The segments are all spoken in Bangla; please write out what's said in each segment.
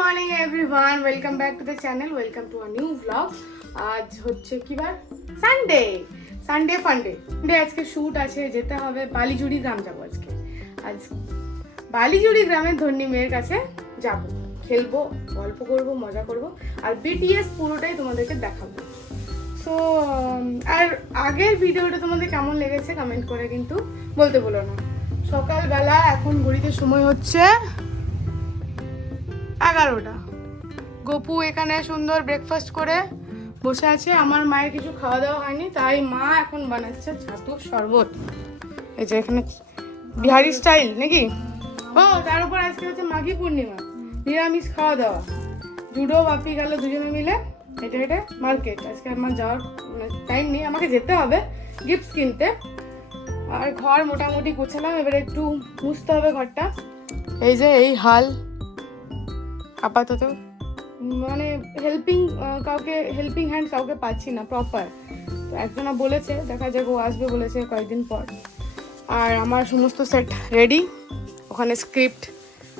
Morning everyone, welcome back to the channel, welcome to a new blog. আজ হচ্ছে কি বার? সানডে ফান্ডে। আজকে শ্যুট আছে, যেতে হবে বালিজুড়ি গ্রাম যাবো আজকে। আজ বালিজুড়ি গ্রামের ধন্যী মেয়ের কাছে যাব, খেলবো, গল্প করব, মজা করব, আর বিটিএস পুরোটাই তোমাদেরকে দেখাবো। সো আর আগের ভিডিওটা তোমাদের কেমন লেগেছে কমেন্ট করে কিন্তু বলতে বলো না। সকালবেলা এখন ঘড়িতে সময় হচ্ছে 11টা। গপু এখানে সুন্দর ব্রেকফাস্ট করে বসে আছে। আমার মায়ের কিছু খাওয়া দাওয়া হয়নি, তাই মা এখন বানাচ্ছে ছাতুর শরবত। এই যে এখানে বিহারি স্টাইল নাকি? ও তার উপর আজকে হচ্ছে মাঘী পূর্ণিমা, নিরামিষ খাওয়া দাওয়া। জুডো বাপি গেল দুজনে মিলে হেঁটে হেঁটে মার্কেট। আজকে আমার যাওয়ার টাইম নেই, আমাকে যেতে হবে গিফটস কিনতে। আর ঘর মোটামুটি গোছালাম, এবারে একটু মুছতে হবে ঘরটা। এই যে এই হাল আপাতত, মানে হেল্পিং হ্যান্ড কাউকে পাচ্ছি না প্রপার। তো একজনা বলেছে, দেখা যাক, ও আসবে বলেছে কয়েকদিন পর। আর আমার সমস্ত সেট রেডি। ওখানে স্ক্রিপ্ট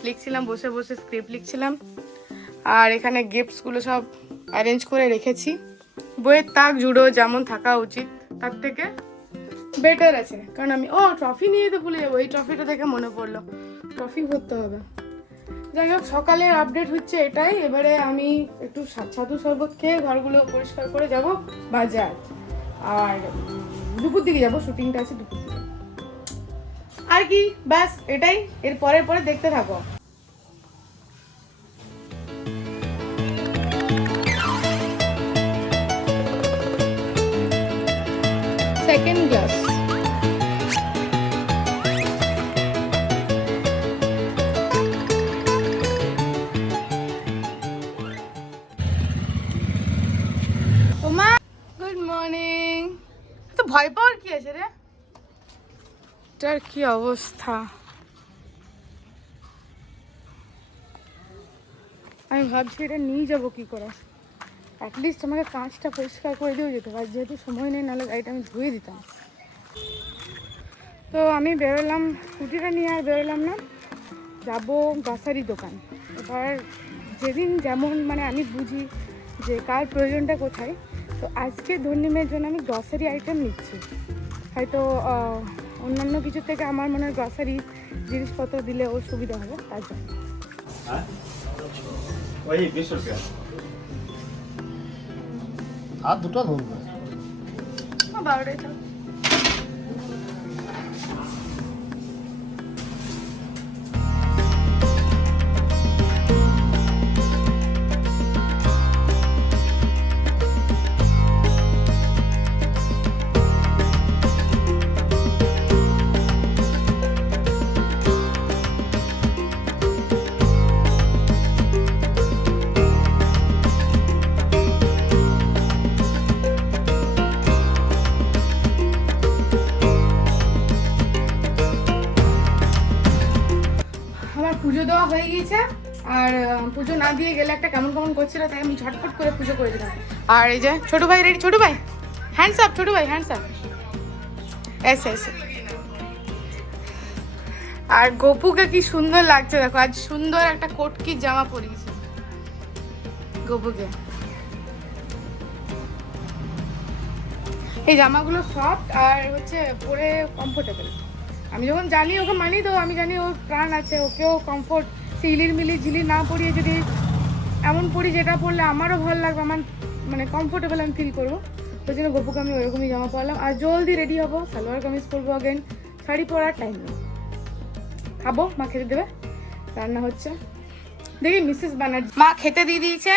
লিখছিলাম, বসে বসে স্ক্রিপ্ট লিখছিলাম। আর এখানে গিফটসগুলো সব অ্যারেঞ্জ করে রেখেছি। বইয়ের তাক জুড়ো যেমন থাকা উচিত তার থেকে বেটার আছে, কারণ আমি ট্রফি নিয়ে তো ভুলে যাবো। এই ট্রফিটা দেখে মনে পড়লো, ট্রফি ভরতে হবে। যাই হোক, সকালের আপডেট হচ্ছে এটাই। এবারে আমি একটু ছাতু শরবত খেয়ে ঘরগুলো পরিষ্কার করে যাব বাজার। আর দুপুর দিকে যাবো, শুটিংটা আছে দুপুর দিকে। আর কি, ব্যাস এটাই। এর পরে দেখতে থাকো। Second class. Good morning. তো ভয় পাওয়ার কি আছে রে? এটার কি অবস্থা! আমি ভাবছি এটা নিয়ে যাবো কি করে। অ্যাটলিস্ট আমাকে কাঁচটা পরিষ্কার করে দিয়েও যেতে পারে, যেহেতু সময় নেই, নাহলে গাড়িটা আমি ধুয়ে দিতাম। তো আমি বেরোলাম, স্কুটিটা নিয়ে আর বেরোলাম না, যাবো গ্রসারি দোকান। এবার যেদিন যেমন, মানে আমি বুঝি যে কার প্রয়োজনটা কোথায়। তো আজকে ধন্যী মেয়ের জন্য আমি গ্রসারি আইটেম নিচ্ছি। হয়তো অন্যান্য কিছু থেকে আমার মনে হয় গ্রসারি জিনিসপত্র দিলে ওর সুবিধা হবে, তার জন্য। वही 20 रुपया। আর দুটো ধরবে। 12টায় থাক। পুজো দেওয়া হয়ে গিয়েছে, আর পুজো না দিয়ে গেলে একটা কেমন কেমন করছিল, তাই আমি ঝটপট করে পুজো করে দিলাম। আর এই যে ছোট ভাই রেডি। ছোট ভাই হ্যান্ডস আপ, ছোট ভাই হ্যান্ডস আপ, এসে। আর গপুকে কি সুন্দর লাগছে দেখো, আজ সুন্দর একটা কোটকি জামা পরিয়েছে গপুকে। এই জামাগুলো সফট আর হচ্ছে পরে কমফোর্টেবল। আমি যখন জানি ওকে মানি, তো আমি জানি ওর প্রাণ আছে, ওকেও কমফোর্ট ইলির মিলি ঝিলি না পরিয়ে যদি এমন পরি যেটা পরলে আমারও ভালো লাগবে, আমার মানে কমফোর্টেবল আমি ফিল করবো। ওই জন্য গপুকে আমি ওইরকমই জামা পরলাম। আর জলদি রেডি হবো, সালোয়ার কামিজ পরবো অগেন, শাড়ি পরার টাইম নেই। খাবো, মা খেতে দেবে, রান্না হচ্ছে। দেখি মিসেস ব্যানার্জি মা খেতে দিয়ে দিয়েছে।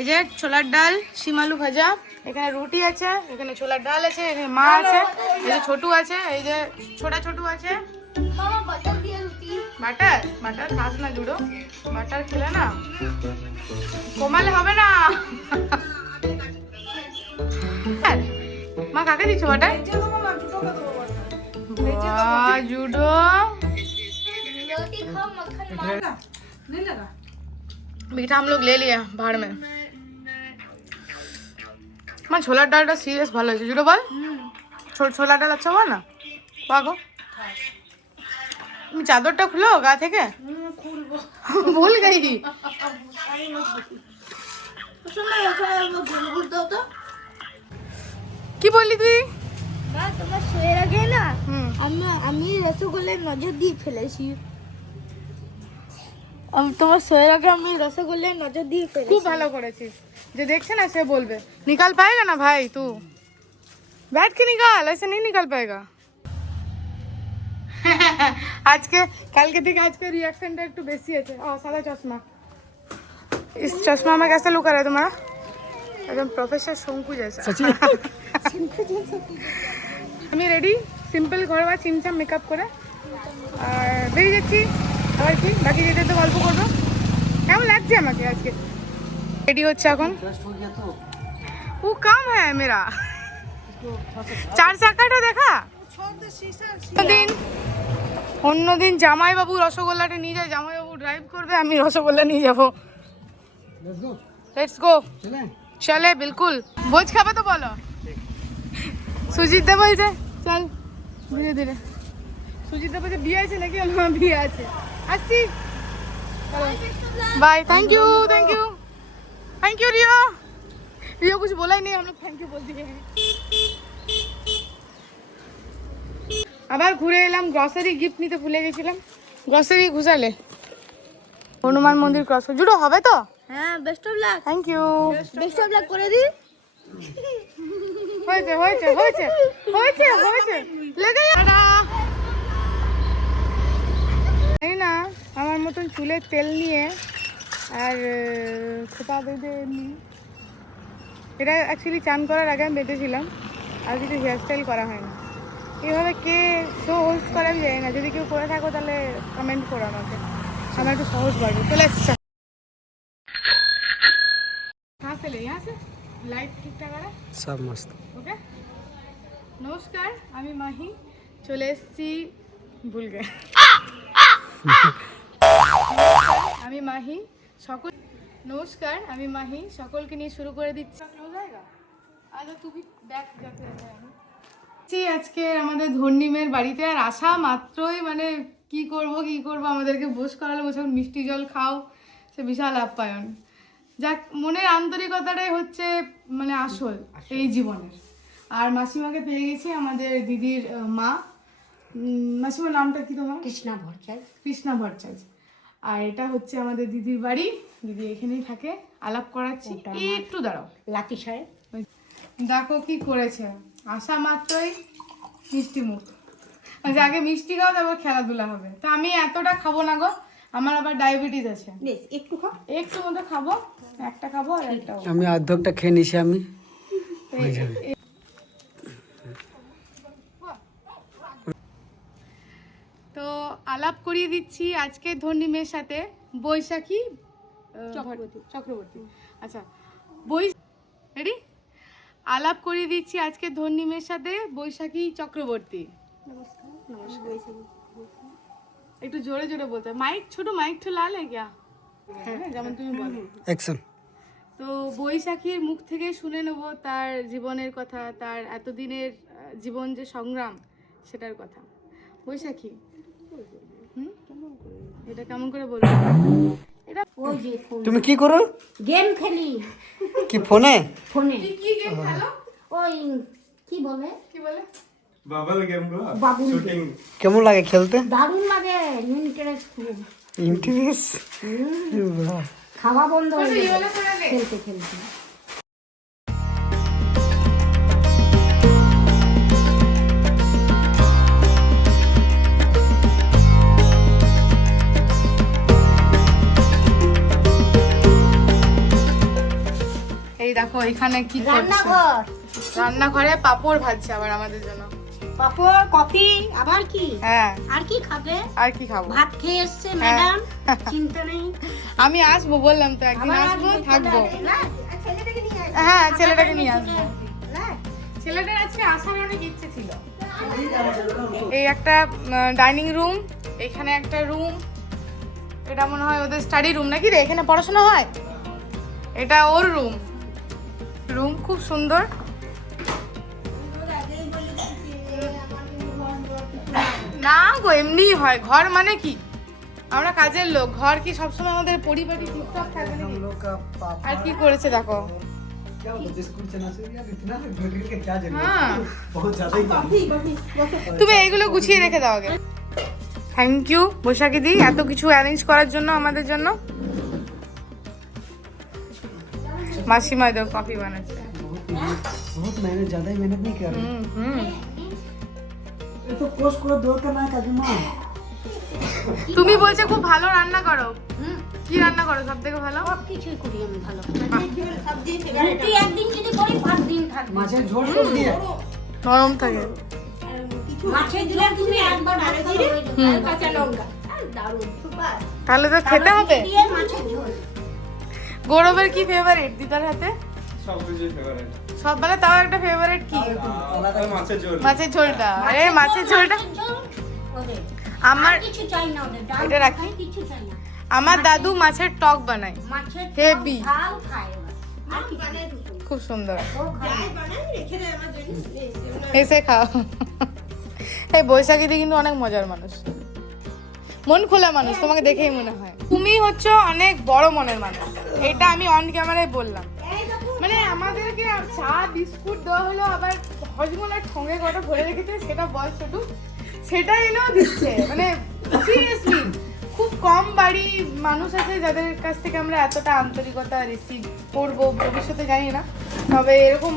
এই যে ছোলার ডাল, শিম আলু ভাজা, এখানে রুটি আছে, এখানে ছোলার ডাল আছে, এখানে মা আছে, এই যে ছোটু আছে, এই যে ছোটু আছে। বাটার খাস না জুড়ো, বাটার খেলে না কমালে হবে না। মা কাকে দিচ্ছ বাটার? জুডো मीठा हम लोग ले लिए बाहर में। माँ छोला डालটা सीरियस ভালো হয়েছে। জুড়ো বল, ছোলা ডাল আচ্ছা हुआ ना? বাগো তুমি চাদরটা খুলো গা থেকে। ভুল গই। কি বললি তুই? মা তোমার শোয়ের আগে না হুম। আমি রসগোল্লায় নজর দিয়ে ফেলেছি। তোমার শোয়ের আগে আমি রসগোল্লায় নজর দিয়ে ফেলেছি। খুব ভালো করেছিস। যে দেখছে না সে বলবে निकाल पाएगा ना भाई तू बैठ के निकाल ऐसे नहीं निकाल पाएगा। আজকে কালকে থেকে আজকে রিঅ্যাকশনটা একটু বেশি আছে। সাদা চশমা इस चश्मा में कैसा लुक आ रहा है तुम्हारा? एकदम प्रोफेसर शंकु जैसा। আমি রেডি সিম্পল ঘরোয়া চিমচাম মেকআপ করে আর বেরিয়ে যাচ্ছি। আবার কি বাকি যেতে তো গল্প করবো। কেমন লাগছে আমাকে আজকে? রেডি হচ্ছে এখন। वो काम है मेरा। চার চাকাটা দেখা। অন্যদিন জামাইবাবু রসগোল্লাটা নিয়ে যায়, জামাইবাবু ড্রাইভ করবে, আমি রসগোল্লা নিয়ে যাবো। Let's go. চলে বিলকুল। ভোজ খাবে তো বলো। সুজিতদা বলছে চল ধীরে ধীরে। সুজিতদা বলছে বিয়ে আছে নাকি? আমার বিয়ে আছে, আসছি। Bye. Thank you thank you thank you Rio. Rio कुछ बोला ही नहीं, हम लोग थैंक यू बोल दिए हैं। আবার ঘুরে এলাম। গ্রসারি গিফট নিতে ভুলে গেছিলাম। গ্রসারি ঘুষালে হনুমান মন্দির ক্রস জুড়ো হবে তো? হ্যাঁ, best of luck. Thank you. Best of luck করে দি। হয়েছে হয়েছে হয়েছে হয়েছে হয়েছে লেগে যাবে না। আমার মতন চুলের তেল নিয়ে আর খোপা বেঁধে নিই। এটা অ্যাকচুয়ালি চান করার আগে আমি বেঁধেছিলাম, আর কিছু হেয়ারস্টাইল করা হয় না। এইভাবে কে শো হোস্ট করা যায় না। যদি কেউ করে থাকো তাহলে কমেন্ট করো আমাকে, আমার একটু সহজ বাড়বে। চলে এসছে। कहाँ से ले? यहाँ से लाइट ঠিকঠাক আছে सब मस्त। ওকে। নমস্কার, আমি মাহি। চলে এসেছি ভুল গে। আমি মাহি সকল নমস্কার, আমি মাহি সকলকে নিয়ে শুরু করে দিচ্ছি। আজকে আমাদের ধর্নিমের বাড়িতে আর আসা মাত্রই মানে কি করব আমাদেরকে বস করালো, বসে মিষ্টি জল খাও, সে বিশাল আপ্যায়ন। যাক, মনের আন্তরিকতাটাই হচ্ছে মানে আসল এই জীবনের। আর মাসিমাকে পেয়ে গেছি, আমাদের দিদির মা। মাসিমার নামটা কি তোমার? কৃষ্ণা ভরচাই। কৃষ্ণা ভট্টাচার্য। আর এটা হচ্ছে আমাদের দিদির বাড়ি। দিদি এখানেই থাকে। আলাপ করাচ্ছি, একটু দাঁড়াও। লাকি সাহেব দেখো কি করেছে, আসা মাত্রই মিষ্টি মুখ। আচ্ছা, আগে মিষ্টি খাও, তারপর খেলাধুলা হবে। তো আমি এতটা খাবো না গো, আমার আবার ডায়াবেটিস আছে। বেশ একটু খাও। একটু মতো খাবো, একটা খাবো আর একটা। আমি অর্ধেকটা খেয়ে নিছি আমি। তো আলাপ করিয়ে দিচ্ছি আজকে ধর্নিমের সাথে বৈশাখী চক্রবর্তী। আচ্ছা রেডি? আলাপ করিয়ে দিচ্ছি আজকে ধর্নিমের সাথে বৈশাখী চক্রবর্তী। একটু জোরে জোরে বলতে হবে। মাইক ছোট, মাইক তো লাল হ্যাঁ যেমন তুমি বলো। অ্যাকশন। তো বৈশাখীর মুখ থেকে শুনে নেব তার জীবনের কথা, তার এতদিনের জীবন যে সংগ্রাম সেটার কথা। বৈশাখী, এটা কেমন করে বলবো? এটা ওই যে তুমি কি করো? গেম খেলি কি ফোনে? ফোনে। কি গেম খেলো? ওই কি বলে বাবল গেম গো, বাবুল শুটিং। কেমন লাগে খেলতে? দারুণ লাগে। ইন্টারেস্ট খুব। ইন্টারেস্ট। খাওয়া বন্ধ হয়ে ওটা গেছে ইয়েলো করে দে। খেলতে খেলতে। এই দেখো এখানে কি করছে। রান্নাঘর, রান্নাঘরে পাপড় ভাজছে আবার আমাদের জন্য। পাপড়, কফি, আবার কি? হ্যাঁ, আর কি খাবে? আর কি খাবো? ভাত খেয়ে এসছে ম্যাডাম, চিন্তা নেই। আমি আসবো, বললাম তো একদিন আবার আসবো, আসবে, থাকবো। না, ছেলেটাকে নিয়ে আসবে। হ্যাঁ, ছেলেটাকে নিয়ে আসবো। না, ছেলেটার আজকে আসার অনেক ইচ্ছে ছিল। এই একটা ডাইনিং রুম, এখানে একটা রুম, এটা মনে হয় ওদের স্টাডি রুম নাকি রে? এখানে পড়াশোনা হয়। এটা ওর রুম। রুম খুব সুন্দর। না গো, এমনিই হয়। ঘর মানে কি, আমরা কাজের লোক, ঘর কি সবসময় আমাদের পরিবারই ঠিকঠাক থাকে हम নাকি? लोग का पापा আর কি করেছে দেখো। क्या होता है बिस्कुट चना से यार इतना मटेरियल का क्या जरूरत हाँ। है बहुत ज्यादा ही काम है। তুমি এইগুলো গুছিয়ে রেখে দাও আগে। থ্যাংক ইউ বৈশাখী দি এত কিছু অ্যারেঞ্জ করার জন্য আমাদের জন্য। মাসিমা দেখো কফি বানাচ্ছে। बहुत मेहनत ज्यादा ही मेहनत नहीं कर रहे হুম হুম। ये तो पोस्ट को दो करना है काजू माँ তুমি বলছো খুব ভালো রান্না করো। কি রান্না করো সব থেকে ভালো? সব কিছুই করি আমি ভালো। রুটি একদিন যদি করি 5 দিন থাকবে। माछे झोल कर दिए নরম থাকে। মাছের ঝোল তুমি একবার বানাতে আর কাঁচা লঙ্কা আর দারুণ সুপার। তাহলে তো খেতে হবে। দিয়ে মাছের ঝোল। গৌরবের কি ফেভারিট দিদার হাতে? সব কিছুই ফেভারিট সব মানে তাও একটা ফেভারিট কি? মাছের ঝোল মাছের ঝোলটা। আরে মাছের ঝোলটা ওদের আমার আর কিছু চাই না ওদের। ডাল এটা রাখি। খাই, কিছু চাই না। আমার দাদু মাছের টক বানায়। মাছের Heavy। ঝাল খায় ওরা। আর কিছু না। খুব সুন্দর। ও খায়। এসে খাও। এই বৈশাখী দি কিন্তু অনেক মজার মানুষ, মন খোলা মানুষ, তোমাকে দেখেই মনে হয়। তুমি হচ্ছে অনেক বড় মনের মানুষ, এটা আমি অন ক্যামেরায় বললাম। মানে আমাদেরকে চা বিস্কুট দেওয়া হলো, আবার হজমোলার ঠোঙে কটা ভরে রেখেছে সেটা বল ছোটু, সেটা এনেও দিচ্ছে। মানে সিরিয়াসলি খুব কম বাড়ি মানুষ আছে যাদের কাছ থেকে আমরা এতটা আন্তরিকতা রিসিভ করবো ভবিষ্যতে, জানি না। তবে এরকম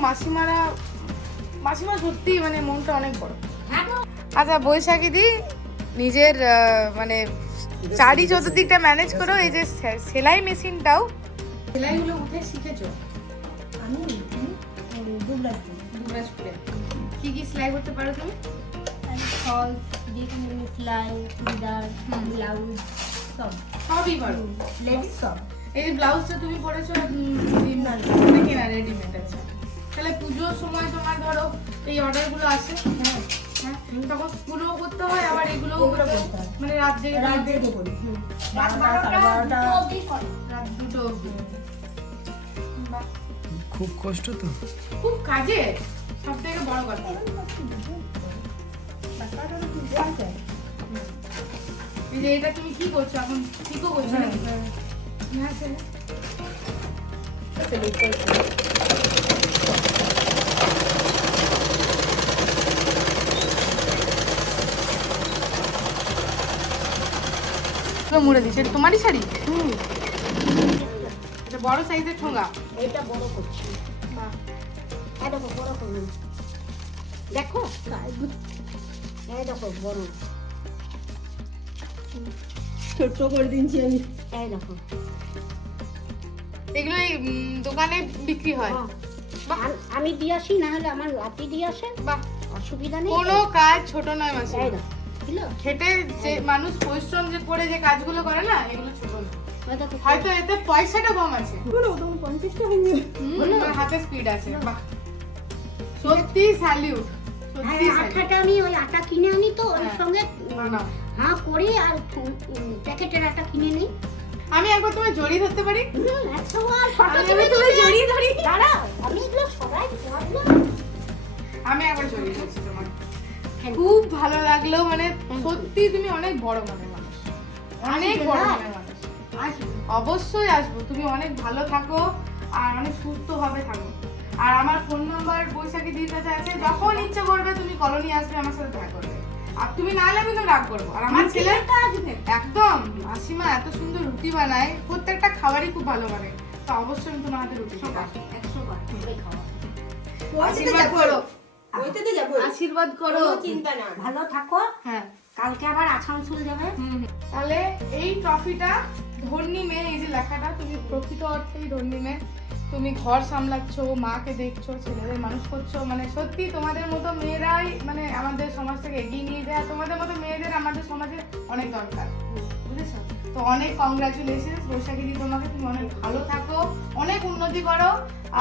মাসিমা সত্যি মানে মনটা অনেক বড়। আচ্ছা বৈশাখী দি নিজের মানে চারি চতুর্দিকটা ম্যানেজ করো। এই যে সেলাই মেশিনটাও, সেলাইগুলো উঠে শিখেছো? আমি দুবরাজপুরে কি কি সেলাই করতে পারো তুমি? ফলস, ডিজাইন, সেলাই, চুড়িদার, ব্লাউজ সব। সবই পারো? লেডিস সব। এই ব্লাউজটা তুমি পরেছো কেনা রেডিমেড আছে? তাহলে পুজোর সময় তোমার ধরো এই অর্ডারগুলো আসে, হ্যাঁ তখন স্কুলও করতে হয়, আবার এগুলোও করতে হয়। মানে রাত জেগে করি। রাত 12টা অবধি করি। রাত 2টো অবধি। বাহ, खूब कष्ट तो খুব কাজে সব থেকে বড় কথা। এই যে এটা তুমি কি করছো এখন? ঠিকও করছো না? হ্যাঁ ছেলে মুড়ে দিচ্ছে। এটা তোমারই শাড়ি? এটা বড় সাইজের ঠোঙা। এটা বড় করছি। বাহ, এই দেখো বড় করুন। দেখো এই দেখো বড় ছোট করে দিচ্ছি আমি। এই দেখো এগুলো এই দোকানে বিক্রি হয়? বাহ, আমি দিয়ে আসি, না হলে আমার লাতি দিয়ে আসে। বাহ, অসুবিধা নেই। কোনো কাজ ছোট নয় মাসি। এই দেখো বুঝলো? খেটে যে মানুষ পরিশ্রম যে করে যে কাজগুলো করে না, এগুলো ছোট নয়। এই দেখো হয়তো এতে পয়সাটা কম আছে, আমার হাতে স্পিড আছে। বাহ, সত্যি স্যালিউট, সত্যি হ্যাঁ, আটাটা আমি ওই আটা কিনে আনি তো ওর হ্যাঁ। সঙ্গে বানাও। হ্যাঁ করি আর প্যাকেটের আটা কিনে নিই। আমি একবার তোমায় জড়িয়ে ধরতে পারি? 100 বার ফটো আমি তুলে তোমায় তুলে জড়িয়ে ধরি। দাঁড়াও, আমি এগুলো সবাই ভাবলো। আমি একবার জড়িয়ে ধরছি তোমায়। খুব ভালো লাগলো, মানে সত্যি তুমি অনেক বড় মনের মানুষ, অনেক বড় মনের মানুষ। অবশ্যই আসবো, তুমি অনেক ভালো থাকো আর অনেক সুস্থভাবে থাকো। আর আমার ফোন নাম্বার বৈশাখী দিদির কাছে আছে, যখন ইচ্ছে করবে তুমি কলোনি আসবে, আমার সাথে দেখা করবে। আর তুমি না এলে আমি তো রাগ করবো। আর আমার ছেলে একদম মাসিমা এত সুন্দর রুটি বানায়, প্রত্যেকটা খাবারই খুব ভালো বানায়, তো অবশ্যই আমি তোমার হাতে রুটি খাবো। 100 বার করে খাওয়া। আশীর্বাদ করো, আশীর্বাদ করো। চিন্তা না, ভালো থাকো। হ্যাঁ, কালকে আবার আসানসোল যাবে। তাহলে এই ট্রফিটা ধন্যী মেয়ে, এই যে লেখাটা, তুমি প্রকৃত অর্থেই ধন্যী মেয়ে। তুমি ঘর সামলাচ্ছ, মাকে দেখছো, ছেলেদের মানুষ করছো, মানে সত্যি তোমাদের মতো মেয়েরাই মানে আমাদের সমাজ থেকে এগিয়ে নিয়ে যায়। তোমাদের মতো মেয়েদের আমাদের সমাজে অনেক দরকার, বুঝেছো? তো অনেক কংগ্রাচুলেশন বৈশাখী দি তোমাকে, তুমি অনেক ভালো থাকো, অনেক উন্নতি করো,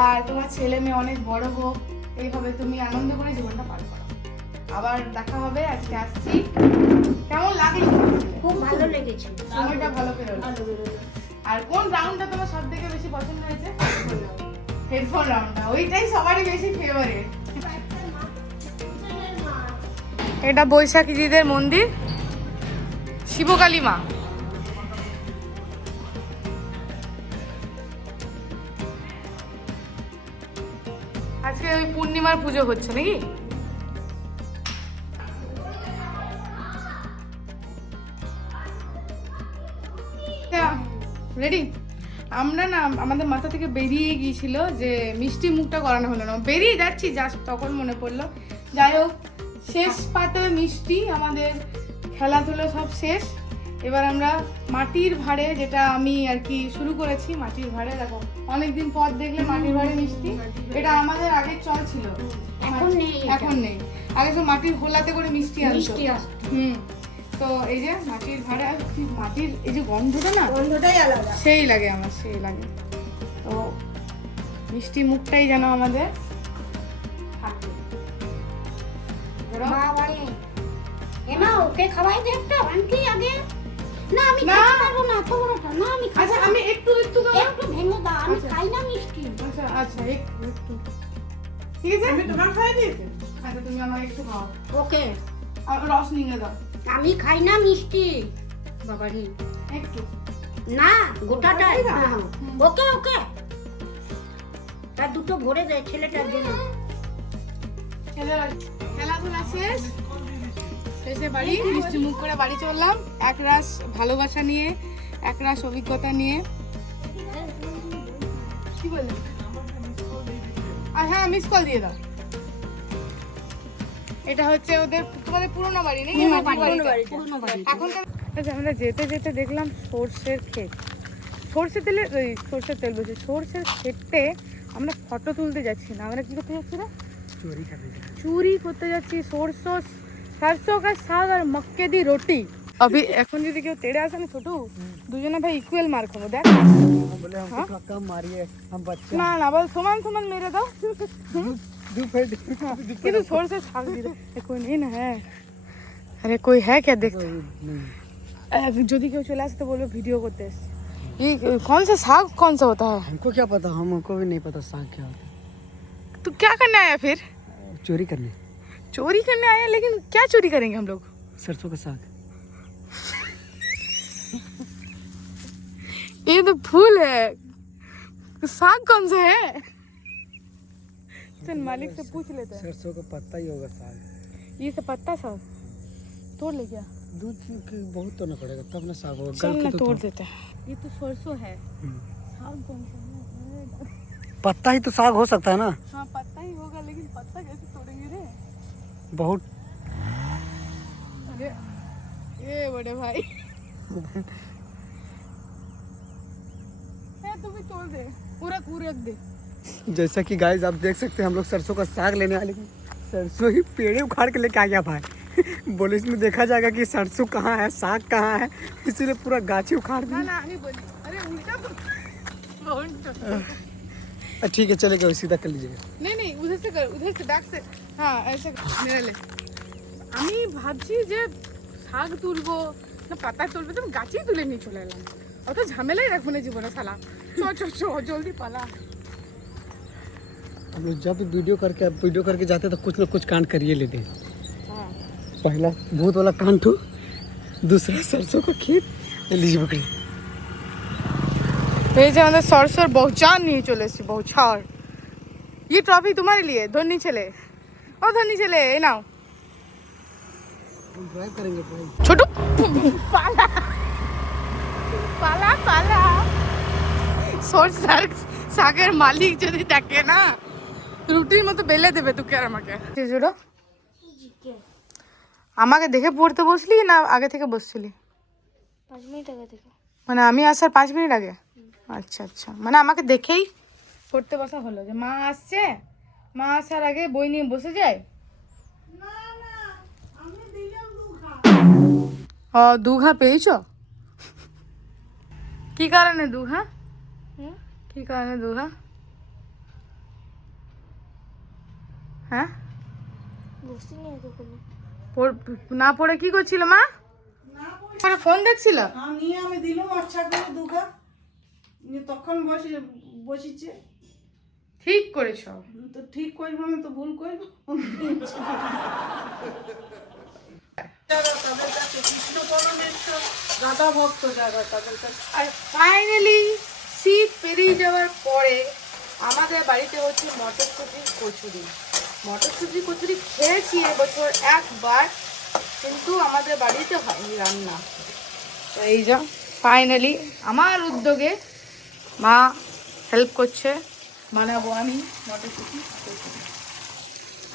আর তোমার ছেলে মেয়ে অনেক বড় হোক, এইভাবে তুমি আনন্দ করে জীবনটা পার করো। আবার দেখা হবে, আজকে আসছি। কেমন লাগলো? খুব ভালো লেগেছে। সময়টা ভালো পেরোলো। আর কোন রাউন্ডটা তোমার সব থেকে বেশি পছন্দ হয়েছে? হেডফোন রাউন্ডটা, ওইটাই সবারই বেশি ফেভারিট। এটা বৈশাখী দিদের মন্দির, শিবকালী মা। আজকে ওই পূর্ণিমার পুজো হচ্ছে নাকি? রেডি? আমরা না আমাদের মাথা থেকে বেরিয়ে গিয়েছিল যে মিষ্টি মুখটা করানো হলো না, বেরিয়ে যাচ্ছি জাস্ট তখন মনে পড়লো। যাই হোক, শেষ পাতে মিষ্টি, আমাদের খেলাধুলো সব শেষ। এবার আমরা মাটির ভাঁড়ে, যেটা আমি আর কি শুরু করেছি, মাটির ভাঁড়ে দেখো অনেকদিন পর দেখলে মাটির ভাঁড়ে মিষ্টি, এটা আমাদের আগে চল ছিল, এখন নেই, এখন নেই। আগে সব মাটির হোলাতে করে মিষ্টি আনতো। তো এই যে মাটির ভাঁড়ে, আর কি মাটির এই যে গন্ধটা না, গন্ধটাই আলাদা, সেই লাগে আমার, সেই লাগে। তো মিষ্টি মুখটাই যেন আমাদের থাকে। মা বলে এমা ওকে খাওয়াই দে একটা আন্টি আগে। না আমি না। খেতে পারবো না, এত বড়টা না আমি খাবো আচ্ছা না। আমি একটু একটু দেবো। একটু ভেঙে দাও, আমি আচ্ছা। খাই না মিষ্টি। আচ্ছা আচ্ছা একটু একটু, ঠিক আছে? আমি তোমার খাই দিয়েছি। আচ্ছা তুমি আমাকে একটু খাও, ওকে আর রস নিয়ে দাও আমি খাই না মিষ্টি বাবারি, একটু। না গোটাটাই। গোটাটাই দাও। হ্যাঁ, ওকে ওকে তার দুটো ভরে দেয় ছেলেটার জন্য। খেলাধুলা শেষ, শেষে বাড়ি, মিষ্টি মুখ করে বাড়ি চললাম, একরাশ ভালোবাসা নিয়ে, একরাশ অভিজ্ঞতা নিয়ে। কি বলে? আর হ্যাঁ, মিস কল দিয়ে দাও। এটা হচ্ছে ওদের, তোমাদের পুরোনো বাড়ি নাকি? পুরনো বাড়ি। এখন আচ্ছা, আমরা যেতে যেতে দেখলাম সর্ষের ক্ষেত, সর্ষে তেলের, ওই সর্ষের তেল বলছি, সর্ষের ক্ষেতে আমরা ফটো তুলতে যাচ্ছি না, আমরা কি করতে যাচ্ছি রে? চুরি করতে যাচ্ছি सरसों का साग और मक्के दी रोटी। अभी এখন যদি কেউ তেড়ে আসে না ছোটু, দুজনে ভাই ইকুয়াল মার খাবো, দেখ। बोले हमको थोड़ा कम मारिए, हम बच्चे না না, বল সমান সমান মেরে দাও। दो फेट কিন্তু সরষে শাক দিয়ে দাও। कोई नहीं ना है? अरे कोई है क्या देख? যদি কেউ চলে আসে তো বলবে ভিডিও করতে এসেছে। ये कौन सा साग कौन सा होता है? हमको क्या पता, हमको भी नहीं पता साग क्या होता तू क्या करने आया फिर? है। चोरी करने, चोरी करने आया, लेकिन क्या चोरी करेंगे हम लोग? सरसों का साग। ये तो फूल है, साग कौन सा है? चल मालिक से पूछ लेते हैं। सरसों का पत्ता ही होगा साग। ये सब पत्ता साग तोड़ ले क्या? दूध की बहुत तोड़ना पड़ेगा तब ना साग होगा। चल गल ना के तो तोड़ देते हैं। ये तो सरसों है, हम्म। साग कौन सा है? पत्ता ही तो साग हो सकता है ना। हाँ पत्ता ही होगा, लेकिन पत्ता कैसे तोड़ेंगे रे? बहुत अरे ये बड़े भाई तू भी तोड़ दे, पूरा रख दे। जैसा कि गाइस आप देख सकते हैं, हम लोग सरसों का साग लेने आए, लेकिन सरसों ही पेड़े उखाड़ के लेके आ गया भाई। बोले इसमें देखा जाएगा कि सरसों कहाँ है, साग कहाँ है, इसीलिए पूरा गाछी उखाड़ ना दी। ना नहीं बोली, अरे उल्टा तो ठीक है चलेगा, सीधा कर लीजिएगा। नहीं नहीं, उधर से कर, उधर से बैक से, हाँ ऐसे कर, मेरे ले। আমি ভাবছি যে শাক তুলবো না পাতা তুলবো, তো গাছই তুলে নিয়ে চলে এলাম। অত ঝামেলাই রাখবো না জীবনে, শালা চ চ চ জলদি পালা। हम लोग जब वीडियो करके जाते तो कुछ ना कुछ कांड करिए लेते हैं। पहला भूत वाला कांड तो, दूसरा सरसों का खेत। ले लीजिए बकरी। এই যে আমাদের সরসর বউচার নিয়ে চলে এসেছি, বউচার। ये ট্রফি तुम्हारे लिए ধনী ছেলে, ও ধনী ছেলে, এই নাও। हम ड्राइव करेंगे ड्राइव। ছোট পালা পালা পালা, সরষার শাকের মালিক যদি দেখে না, রুটির মতো বেলে দেবে তোকে আর আমাকে। ছোটো আমাকে দেখে পড়তে বসলি না আগে থেকে বসছিলি? 5 মিনিট আগে থেকে। মানে আমি আসার 5 মিনিট আগে? আচ্ছা আচ্ছা, মানে আমাকে দেখেই পড়তে বসা হলো যে মা আসছে, মা আসার আগে বই নিয়ে বসে যায়। ও দুঘা পেয়েছো? কি কারণে দুঘা? কি কারণে দুঘা? হ্যাঁ না পড়ে কি করছিল মা? ফোন দেখছিল? আমি দিলাম আচ্ছা করে দুগা তখন বসিছে। ঠিক করেছ তো ঠিক করবো না তো ভুল করবো। দাদা ভক্ত যারা তাদের কাছে আর ফাইনালি শীত পেরিয়ে যাওয়ার পরে আমাদের বাড়িতে হচ্ছে মটরশুঁটির কচুরি। মটরশুঁটির কচুরি খেয়েছি এবছর একবার, কিন্তু আমাদের বাড়িতে হয়নি রান্না। তো এই যা ফাইনালি আমার উদ্যোগে মা হেল্প করছে, বানাবো আমি মটরশুঁটি কচুরি।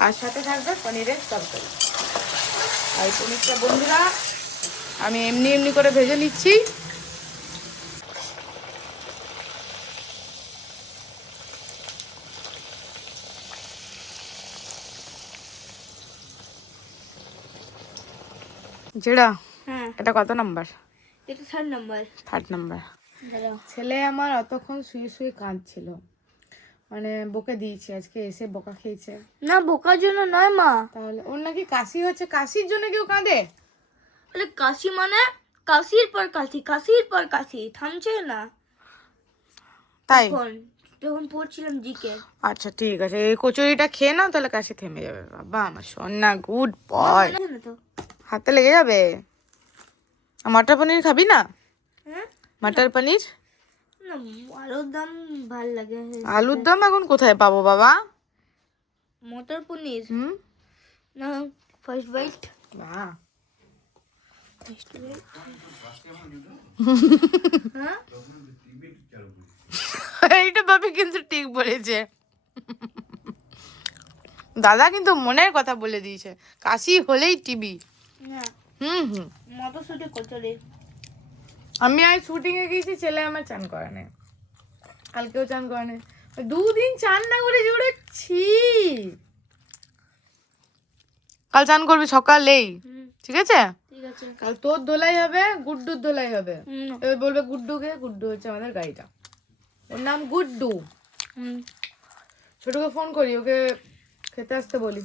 আর সাথে থাকবে পনিরের তরকারি। আর এই পনিরটা বন্ধুরা আমি এমনি এমনি করে ভেজে নিচ্ছি। যেটা হ্যাঁ এটা কত নাম্বার? এটা 3rd নাম্বার। 3rd number. দাঁড়াও। ছেলে আমার অতক্ষণ শুয়ে শুয়ে কাঁদছিল, মানে বকে দিয়েছে, আজকে এসে বকা খেয়েছে। না বোকার জন্য নয় মা, তাহলে ওর নাকি কাশি হচ্ছে, কাশির জন্য কেউ কাঁদে? বলে কাশি মানে কাশির পর কাশি, কাশির পর কাশি, থামছে না। তাই? যখন পড়ছিলাম জিকে। আচ্ছা ঠিক আছে, এই কচুরিটা খেয়ে নাও তাহলে কাশি থেমে যাবে। বাবা আমার সোনা, গুড বয়। না তো হাতে লেগে যাবে। আর মটর পনির খাবি না? হ্যাঁ মটর পনির, না, আলুর দম ভাল লাগে। আলুর দম এখন কোথায় পাবো বাবা? মটর পনির হুম, না, ফার্স্ট বাইট। বাহ, ফার্স্ট বাইট। এইটা ভাবে কিন্তু ঠিক বলেছে। দাদা কিন্তু মনের কথা বলে দিয়েছে, কাশি হলেই টিবি। না, হুম হুম। মটরশুঁটি কচুরি। আমি আজ শুটিং এ গিয়েছি, ছেলে আমার চান করে না, কালকেও চান করে না, 2 দিন চান না করে জুড়েছি। কাল চান করবি সকালেই, ঠিক আছে? ঠিক আছে। কাল তোর দোলাই হবে, গুড্ডুর দোলাই হবে। হুম, এবার বলবে গুড্ডুকে, গুড্ডু হচ্ছে আমাদের গাড়িটা, ওর নাম গুড্ডু। হুম। ছোটকে ফোন করি, ওকে খেতে আসতে বলি।